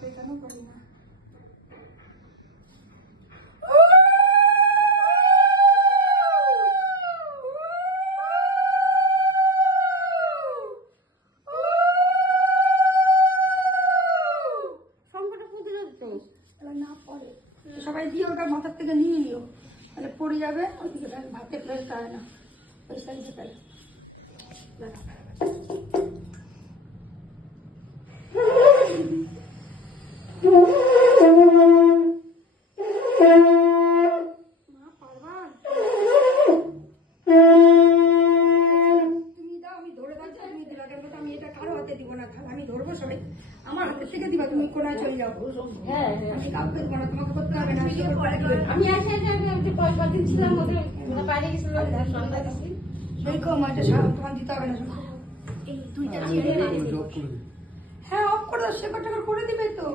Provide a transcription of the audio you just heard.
তো কেন করি না না পড়ে সবাই দিয়ে ওটা মাথার থেকে নিয়ে নিও তাহলে পড়ে যাবে ওইদিকে ভাতের প্লেট চায় না ওই সাইডে পেলে আমি ধরবো সবাই আমার হাতের থেকে দিবা তুমি কোনায় চলে যাবো হ্যাঁ আমি কাউকে দেবো না তোমাকে করতে হবে না আমি আসি আমি কয়েকদিন ছিলাম ওদের বাইরে গেছিলাম সন্ধ্যা দিচ্ছি সেই কম আছে তোমার দিতে হবে না এই দুইটা হ্যাঁ অফ করে দাও সে কটা করে দিবে তো